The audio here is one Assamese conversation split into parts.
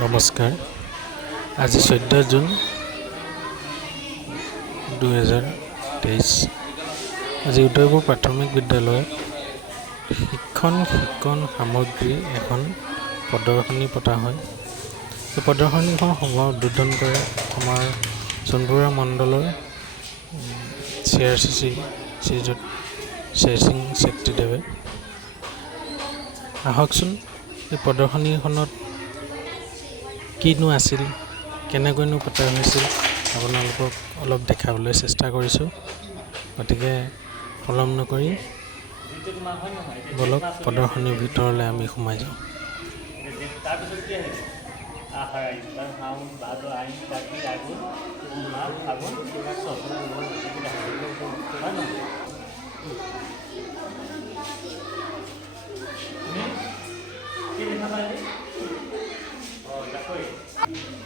নমস্কাৰ। আজি 14 জুন 2023। আজি উদয়পুৰ প্ৰাথমিক বিদ্যালয়ত শিক্ষণ সামগ্ৰী এখন প্ৰদৰ্শনী পতা হয়। এই প্ৰদৰ্শনীখন উদ্বোধন কৰে আমাৰ চোনপুৰা মণ্ডলৰ CRCC শ্ৰীযুত শ্বেৰসিং চেত্ৰীদেৱে। আহকচোন এই প্ৰদৰ্শনীখনত কিনো আছিল, কেনেকৈনো পতা হৈছিল আপোনালোকক অলপ দেখাবলৈ চেষ্টা কৰিছোঁ। গতিকে পলম নকৰি বলক প্ৰদৰ্শনীৰ ভিতৰলৈ আমি সোমাই যাওঁ।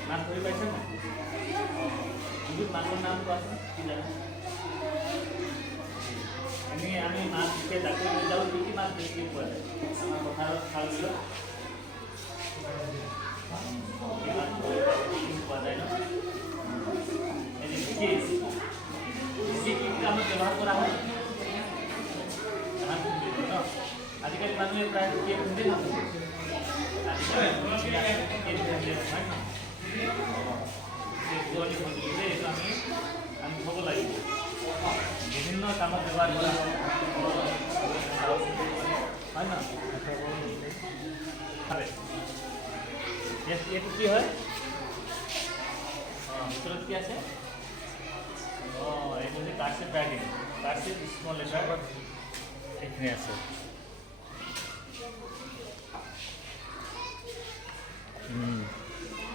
মাছ ধৰি পাইছে নাই? বিহুত মাছৰ নাম কোৱাচোন, কি জানে? আমি মাছ যেতিয়া জাকৈ লৈ যাওঁ, কি মাছ বেছি পোৱা যায়? আমাৰ পথাৰত খাল বিলত পোৱা যায় ন? কি কামত ব্যৱহাৰ কৰা হয়? আজিকালি মানুহে প্ৰায় খুন্দে নাথাকে। আমি থ'ব লাগিব। বিভিন্ন কামত ব্যৱহাৰ কৰা হয় নহয়? এইটো কি হয়? ভিতৰত কি আছে? এইটো হৈছে cursive writing, cursive small letter এইখিনি আছে।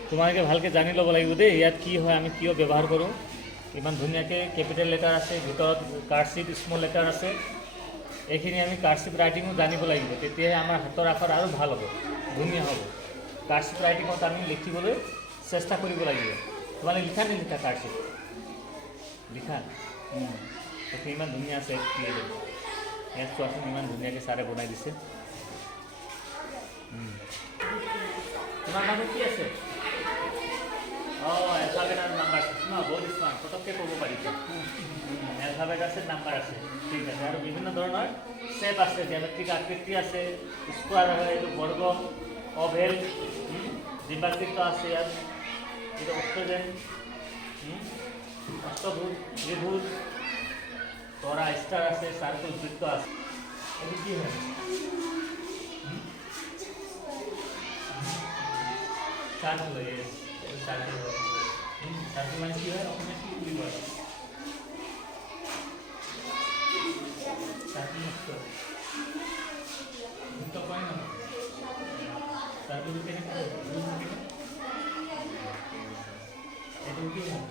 তোমালোকে ভালকৈ জানি ল'ব লাগিব দেই, ইয়াত কি হয়, আমি কিয় ব্যৱহাৰ কৰোঁ। ইমান ধুনীয়াকৈ কেপিটেল লেটাৰ আছে, ভিতৰত কাৰ্চিভ স্মল লেটাৰ আছে। এইখিনি আমি কাৰ্চিভ ৰাইটিঙো জানিব লাগিব, তেতিয়াহে আমাৰ হাতৰ আখৰ আৰু ভাল হ'ব, ধুনীয়া হ'ব। কাৰ্চিভ ৰাইটিঙত আমি লিখিবলৈ চেষ্টা কৰিব লাগিব। তোমালোকে লিখা নিলিখা কাৰ্চিভ? লিখা? তাকে ইমান ধুনীয়া আছে। ইয়াত চোৱাচোন, ইমান ধুনীয়াকৈ ছাৰে বনাই দিছে। তোমাৰ নামত কি আছে? এলফাবেট আৰু নাম্বাৰ আছে ন? বহুত স্মাৰ্ট, পটককৈ ক'ব পাৰিছে। এলফাবেট আছে, নাম্বাৰ আছে, ঠিক আছে। আৰু বিভিন্ন ধৰণৰ শ্বেপ আছে, জ্যামিতিক আকৃতি আছে, স্কোৱাৰ হয়, এইটো বৰ্গ, অভেল, দ্বিমাত্ৰিক আছে ইয়াত, এইটো অক্টোজেন, অষ্টভুজ, ত্ৰিভুজ, তৰা, ষ্টাৰ আছে, চাৰ্কল, বৃত্ত আছে। এইটো কি হয়? চাৰ্কল হয়, চাৰ্কল হয়। চাৰ্কল মানে কি হয়? অসমীয়াত কি বুলি কয়? চাৰ্কল বৃত্ত কয় নহয়? চাৰ্কল কেনেকৈ এইটো কি হয়?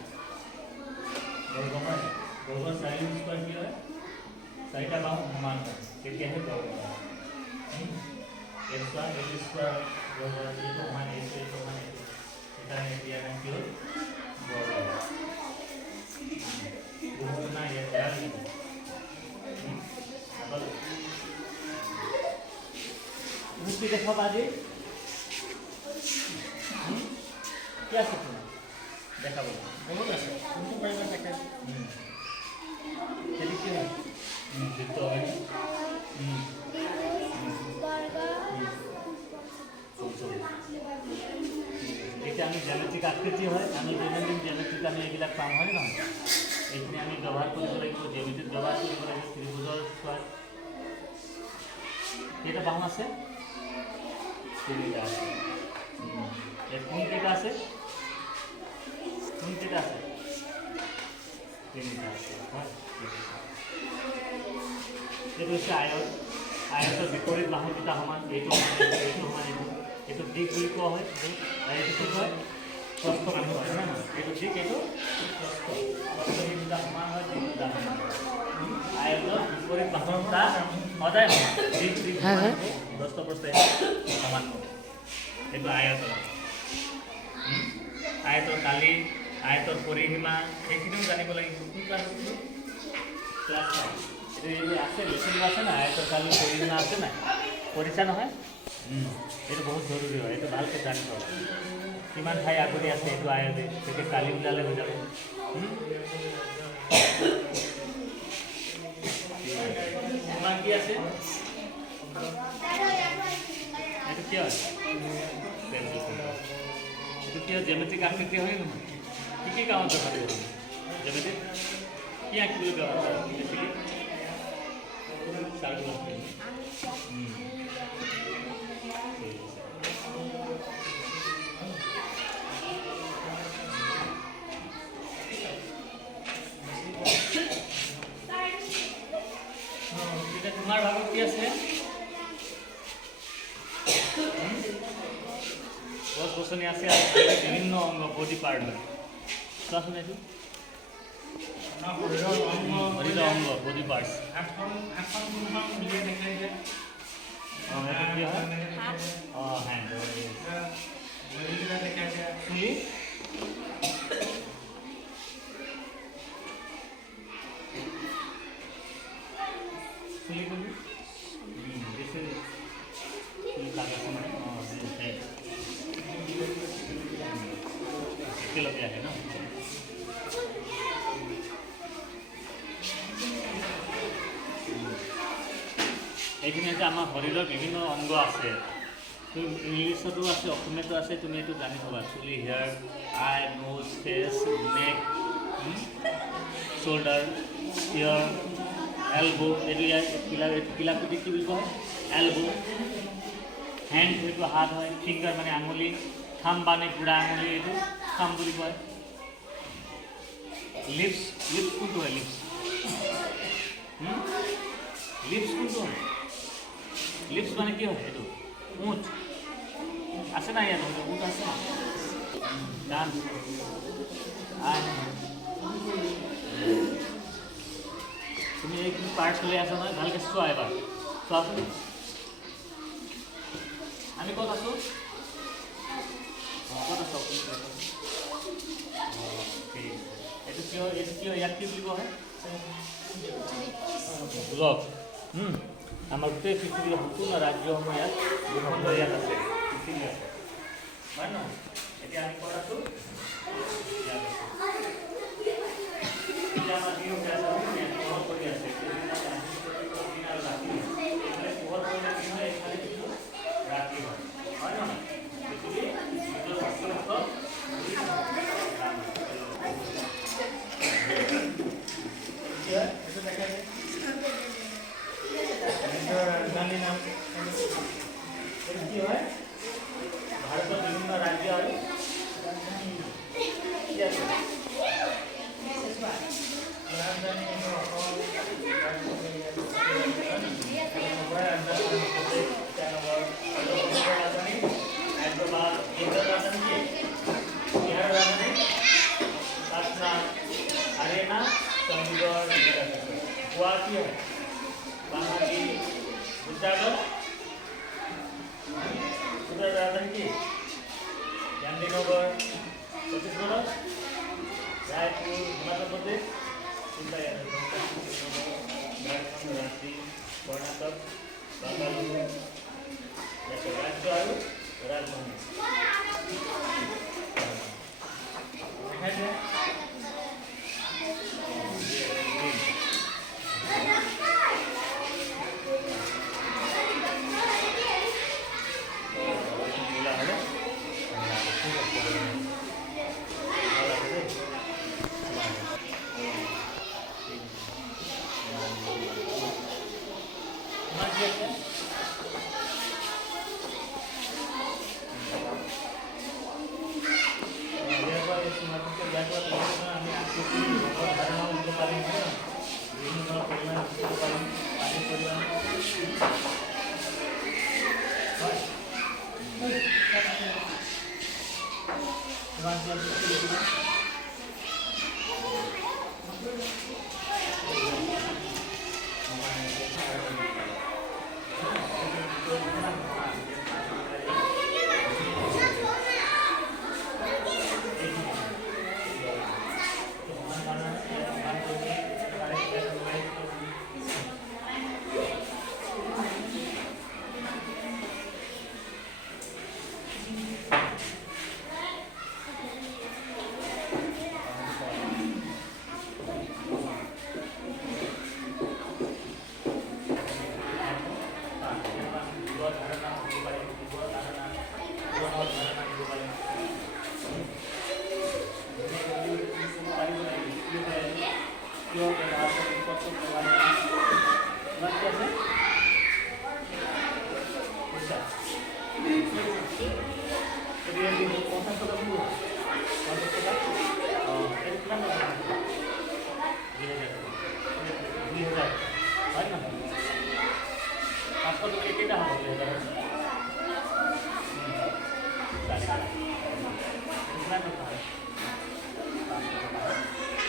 বৰ্গ হয়। বৰ্গৰ 4 স্কোৱাৰ কি হয়? 4টা বাহু সমান হয়, তেতিয়াহে বৰ্গ হয়। এইটো স্কোৱাৰ বৰ্গ এইটো সমান, এইটো সমান, এইটো সেইকাৰণে এতিয়া কি হ'ল? বৰ্গ। নাই ইয়াত বেয়া লাগিব। কি দেখাবা আজি? কি আছে তোমাৰ দেখাব? বহুত আছে, কোনটো পাৰিলে দেখাই। সেইটো কি হয়? বৃত্ত হয়। এতিয়া আমি জ্যামিতিক আকৃতি হয়, আমি দৈনন্দিন জ্যামিতিক আমি এইবিলাক পাম হয় নহয়? এইখিনি আমি ব্যৱহাৰ কৰিব লাগিব, জ্যামিতিত ব্যৱহাৰ কৰিব লাগিব। ত্ৰিভুজৰ চোৱা কেইটা বাহু আছে? 3টা আছে। কোন কেইটা আছে? কোন কেইটা আছে? 3টা আছে। হয়, এইটো হৈছে আয়ত। আয়তৰ বিপৰীত বাহু দুটা সমান, এইটো সমান, এইটো সমান, এইটো দিক বুলি কোৱা হয়। এইটো কি হয়? প্ৰস্থ বুলি কয় হয় নহয়? এইটো দিক, এইটো প্ৰস্থ। এই দুটা সমান হয়, দিক দুটা সমান হয়। আয়তৰ বিপৰীত বাহু দুটা সদায় সমান, দিক দিক সমান, প্ৰস্থ সমান হয়। এইটো আয়তৰ। আয়তৰ কালি, আয়তৰ পৰিসীমা, এইখিনিও জানিব লাগিব। কি ক্লাছ আছে? ক্লাছ 5। এইটো আছে, লেচন আছে না? আয়তৰ কালি পৰিসীমা আছে নাই? পঢ়িছা নহয়? এইটো বহুত জৰুৰী হয়, এইটো ভালকৈ জানিব। কিমান ঠাই আগতে আছে সেইটো আয়তে তেতিয়া কালি ওলালে হৈ যাব। কিমান কি আছে এইটো কি হয় এইটো কি হয় জ্যামিতিক আকৃতি হয় নহয় কি কামত ব্যৱহাৰ কৰিব জ্যামিতিক কি আকৃতি ব্যৱহাৰ কৰে বেছিকৈ তোমাৰ ভাগত কি আছে গছ গছনি আছে বিভিন্ন অংগ বডি পাৰ্ট হয় চোৱাচোন এইটো শৰীৰৰ অংগ বডি পাৰ্টছ অঁ হেণ্ড চুলি चुली को जैसे लग गया है ना এইখিনি যে আমাৰ শৰীৰৰ বিভিন্ন অংগ আছে ইংলিছতো আছে অসমীয়াতো আছে তুমি এইটো জানি থবা চুলি হেয়াৰ আই নোজ ফেচ নেক শোল্ডাৰ ইয়ৰ एल्बो पिलाकुटी की बोल एल्बो हैंड जो हाथ है फिंगर माने आंगुली थम बाने बुढ़ा आंगुली ये थम बोली कय लिप्स लिप्स कोनটো है लिप्स लिप्स कोनটো लिप्स माने কি হয় এটো মুখ আছে না ইয়াত মুখ আছে কান আই তুমি এইখিনি পাৰ্টছ লৈ আছা নহয় ভালকৈ চোৱা এবাৰ চোৱাচোন আমি ক'ত আছোঁ ক'ত আছোঁ এইটো কিয় ইয়াত কি বুলি কোৱা হয় ব্লক আমাৰ গোটেই পৃথিৱীৰ সম্পূৰ্ণ ৰাজ্যসমূহ ইয়াত ভূখণ্ড ইয়াত আছে পৃথিৱী আছে হয় নহয় এতিয়া আমি ক'ত আছোঁ এতিয়া আমাৰ কি হৈ আছে কৰি আছে ৰাতি হয় নহয় ৰাজধানী নাম কি হয় ভাৰতৰ বিভিন্ন ৰাজ্য আৰু हरियाणा चंडीगढ़ गुवाहाटी है बांग्लादेश गुजरात गुजरात राजधानी की गांधीनगर छत्तीसगढ़ रायपुर हिमाचल प्रदेश झारखंड रांची कर्नाटक बेंगलुरु राज्य और राजधानी 50 টকা মোৰ 50 টকা এইটো কিমান টকা 2000 হয় নহয় 500 টকা কেইটা হ'ব 2000 কিমান টকা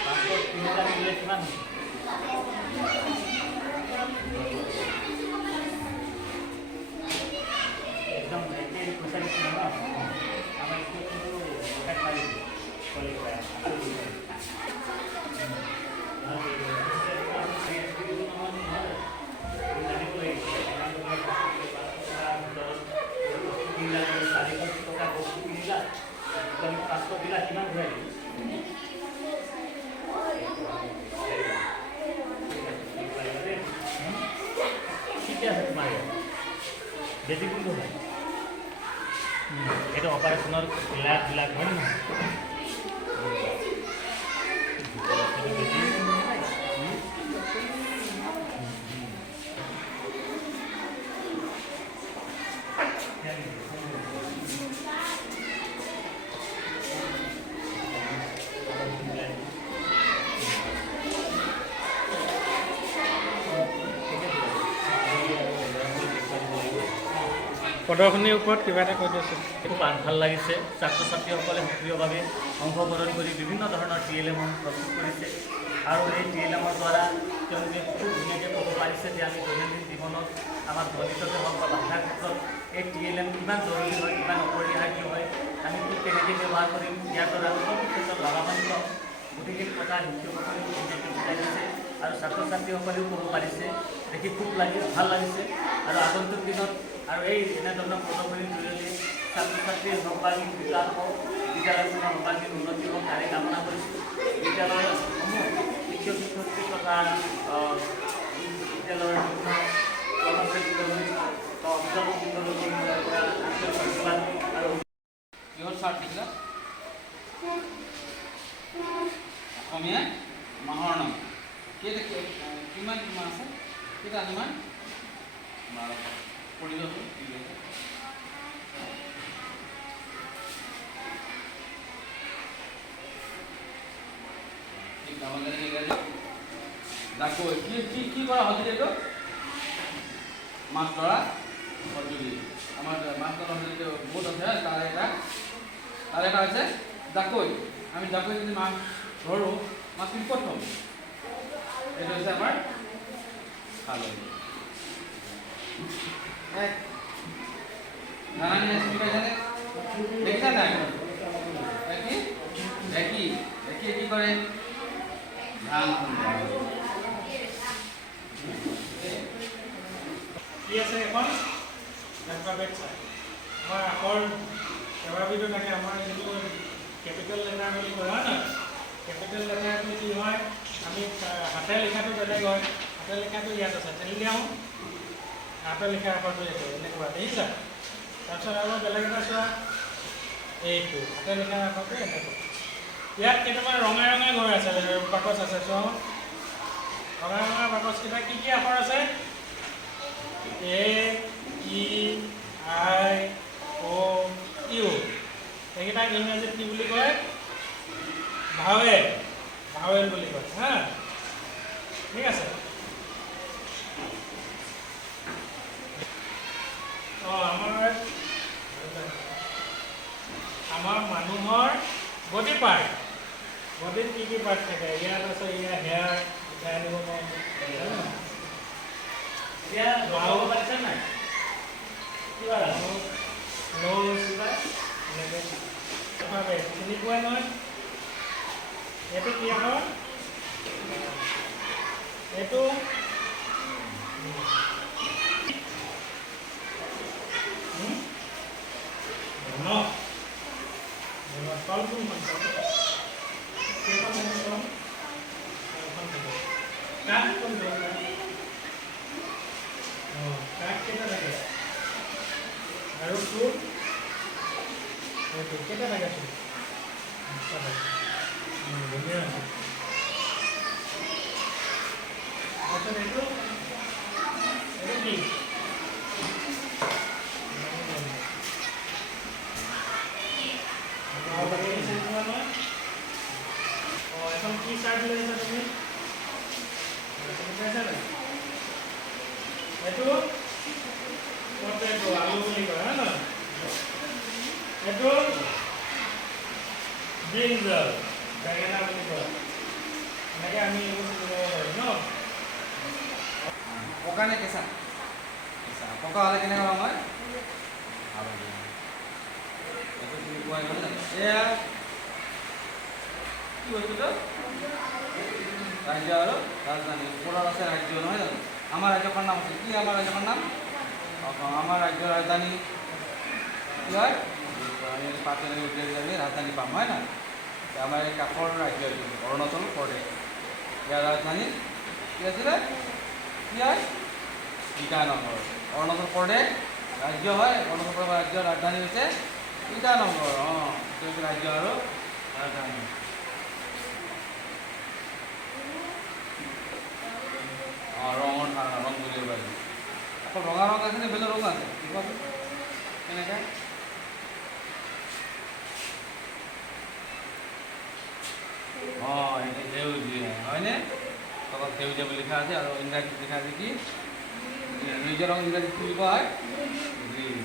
500 3000 দিলে কিমান एकदम पैसा नहीं ना हम इसको तो वोट मारी कोई बेटी को है এটা অপারেশনের বিলাক হয় না প্ৰদৰ্শনীৰ ওপৰত কিবা এটা কৈ দিয়কচোন। খুব ভাল লাগিছে ছাত্ৰ ছাত্ৰীসকলে সক্ৰিয়ভাৱে অংশগ্ৰহণ কৰি বিভিন্ন ধৰণৰ TLM প্ৰস্তুত কৰিছে আৰু এই TLMৰ দ্বাৰা তেওঁলোকে খুব ধুনীয়াকৈ ক'ব পাৰিছে যে আমি দৈনন্দিন জীৱনত আমাৰ দলিততে হওক বা ভাষাৰ ক্ষেত্ৰত এই TLM কিমান জৰুৰী হয় কিমান অপৰিহাৰ্য হয় আমি কি কেনেকৈ ব্যৱহাৰ কৰিম ইয়াৰ দ্বাৰা সকলো ক্ষেত্ৰত লাভান্বিত গোটেইখিনি কথা শিক্ষকসকলেও ধুনীয়াকৈ বুজাই দিছে আৰু ছাত্ৰ ছাত্ৰীসকলেও ক'ব পাৰিছে দেখি খুব ভাল লাগিছে আৰু আগন্তুক দিনত আৰু এই এনেধৰণৰ প্ৰদৰ্শনীৰ জৰিয়তে ছাত্ৰ ছাত্ৰীৰ সৰ্বাংগীন বিকাশ হওক বিদ্যালয়খনৰ সৰ্বাংগীন উন্নতি হওক তাৰে কামনা কৰিছোঁ বিদ্যালয়সমূহ শিক্ষক শিক্ষয়িত্ৰী তথা বিদ্যালয়ৰ বিভিন্ন কৰ্মচাৰীসকললৈ অভিভাৱকসকললৈ আৰু কিহৰ চাৰ্ট দিছিলা অসমীয়া মাহৰ নাম কেইটা কিমান আছে কেইটা অনুমান 12 পঢ়ি লওঁচোন কি কৰা সঁজুলি এইটো মাছ ধৰা সঁজুলি আমাৰ মাছ ধৰা সঁজুলি বহুত আছে তাৰ এটা হৈছে জাকৈ আমি জাকৈ যদি মাছ ধৰোঁ মাছখিনি ক'ত থ'ম এইটো হৈছে আমাৰ খালৈ দেখিছা নাই দেখি কি কৰে ধান কি আছে এখন এলফাবেট চাই আমাৰ আখৰ কেইবাবিধো থাকে আমাৰ যিটো কেপিটেল লেটাৰ বুলি কয় হয় নহয় কেপিটেল লেটাৰটো কি হয় আমি হাতে লিখাটো বেলেগ হয় হাতে লিখাটো ইয়াত আছে ঠেলি দিওঁ হাতে লিখা আখৰটো এইটো এনেকুৱা দেখিছা তাৰপিছত আৰু বেলেগ এটা চোৱা এইটো হাতে লিখা আখৰটো এনেকুৱা ইয়াত কেইটামান ৰঙা ৰঙা ঘৰ আছে বাকচ আছে চোৱা ৰঙা ৰঙা বাকচকেইটা কি কি আখৰ আছে A-E-I-O-U এইকেইটাক ইংৰাজীত কি বুলি কয় ভাৱেল বুলি কয় হা ঠিক আছে আমাৰ মানুহৰ বডি পাৰ্ট বডিত কি পাৰ্ট থাকে ইয়াত আছে ইয়াৰ হেয়াৰ উঠাই আনিব পাৰিম এতিয়া বাহু পাৰিছে নাই কিবা নোজ এনেকৈ চিনি পোৱা নহয় এইটো কি হয় এইটো আৰু তোৰ কেইটা থাকে ধুনীয়া আছে তাৰপিছত এইটো কি বাকীখিনি চিনি পোৱা নহয়? এখন কি চাৰ্ট লৈ আছা তুমি? চিনি পাইছা নাই? এইটো পটেটো, আলু বুলি কয়, হয় নহয়? এইটো ব্ৰিঞ্জল, বেঙেনা বুলি কয়। এনেকৈ আমি এইবোৰ চিনি পাব পাৰিম ন? পকা নে কেঁচা? পকা হ'লে কেনেকৈ পাম মই? এইটো চিনি পোৱাই গ'ল জানো? এয়া কি বস্তুটো? ৰাজ্য আৰু ৰাজধানী। ওপৰত আছে ৰাজ্য, নহয় জানো? আমাৰ ৰাজ্যখনৰ নাম আছে কি? আমাৰ ৰাজ্যখনৰ নাম অসম। আমাৰ ৰাজ্যৰ ৰাজধানী কি হয়? আমি পাঁচজনে আমি ৰাজধানী পাম, হয় নহয়? আমাৰ এই কাষৰ ৰাজ্য এইটো অৰুণাচল প্ৰদেশ। ইয়াৰ ৰাজধানী কি আছিলে? কি হয়? ইটানগৰ। অৰুণাচল প্ৰদেশ ৰাজ্য হয়। অৰুণাচল প্ৰদেশ ৰাজ্যৰ ৰাজধানী হৈছে ইটানগৰ। এইটো হৈছে ৰাজ্য আৰু ৰাজধানী। ৰঙৰ ধাৰণা, ৰং বুলিব পাৰি। অকল ৰঙা ৰং আছে নে বেলেগ ৰং আছে? কেনেকৈ? এইটো সেউজীয়া, হয়নে? তলত সেউজীয়া বুলি লিখা আছে আৰু ইংৰাজীত লিখা আছে কি? সেউজীয়া ৰং ইংৰাজীত কি কোৱা হয়? গ্ৰীণ।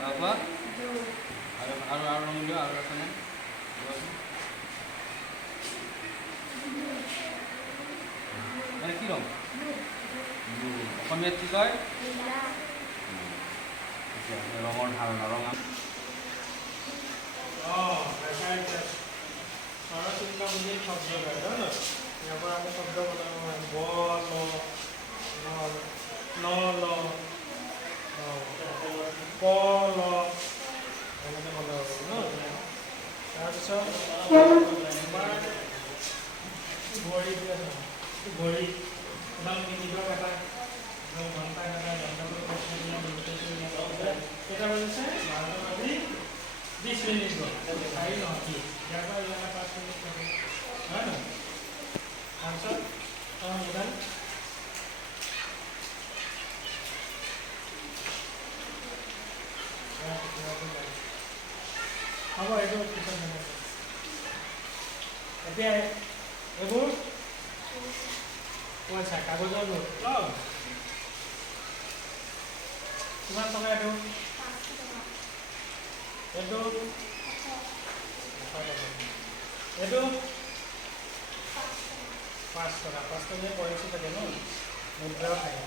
তাৰপৰা আৰু ৰং দিয়া আৰু আছেনে? মানে কি ৰং? অসমীয়াত কি কয়? ৰঙৰ ধাৰণা, ৰঙা। স্বৰচিহ্ন বুলি শব্দ কয়, হয় নহয়? ইয়াৰ পৰা আমি শব্দ বনাব পাৰিম। ব ল ন ল ক ল এনেকৈ বনাব পাৰিম ন? তাৰপিছত ঘড়ী দি আছে, ঘড়ী একদম মিনিটৰ কাটা, একদম ঘণ্টা কাটা, কেইটা বাজিছে? 12টা বাজি 20 মিনিট গ'ল। 4 নহয় 30। ইয়াৰ পৰা ইয়ালৈ 5 মিনিট থাকে, হয় নহয়? তাৰপিছত মোবাইল হ'ব, এইটো পিছত এতিয়া এইবোৰ পইচা, কাগজৰ নোট লওক। কিমান টকা এইটো? এইটো 5 টকা। 5 টকীয়া পইচা থাকে ন, মুদ্ৰাও থাকে।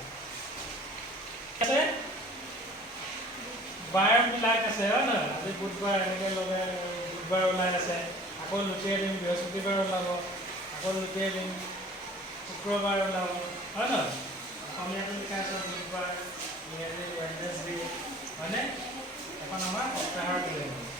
বাৰবিলাক আছে, হয় নহয়? আজি বুধবাৰ, এনেকৈ লগাই বুধবাৰ ওলাই আছে, আকৌ লুটিয়াই দিম, বৃহস্পতিবাৰ ওলাব, আকৌ লুটিয়াই দিম, শুক্ৰবাৰ ওলাব, হয় নহয়? অসমীয়াটো লিখা আছে বুধবাৰ, ইংৰাজী ৱেডনেছডে, হয়নে? এখন আমাৰ সপ্তাহৰ কেলেণ্ডাৰ।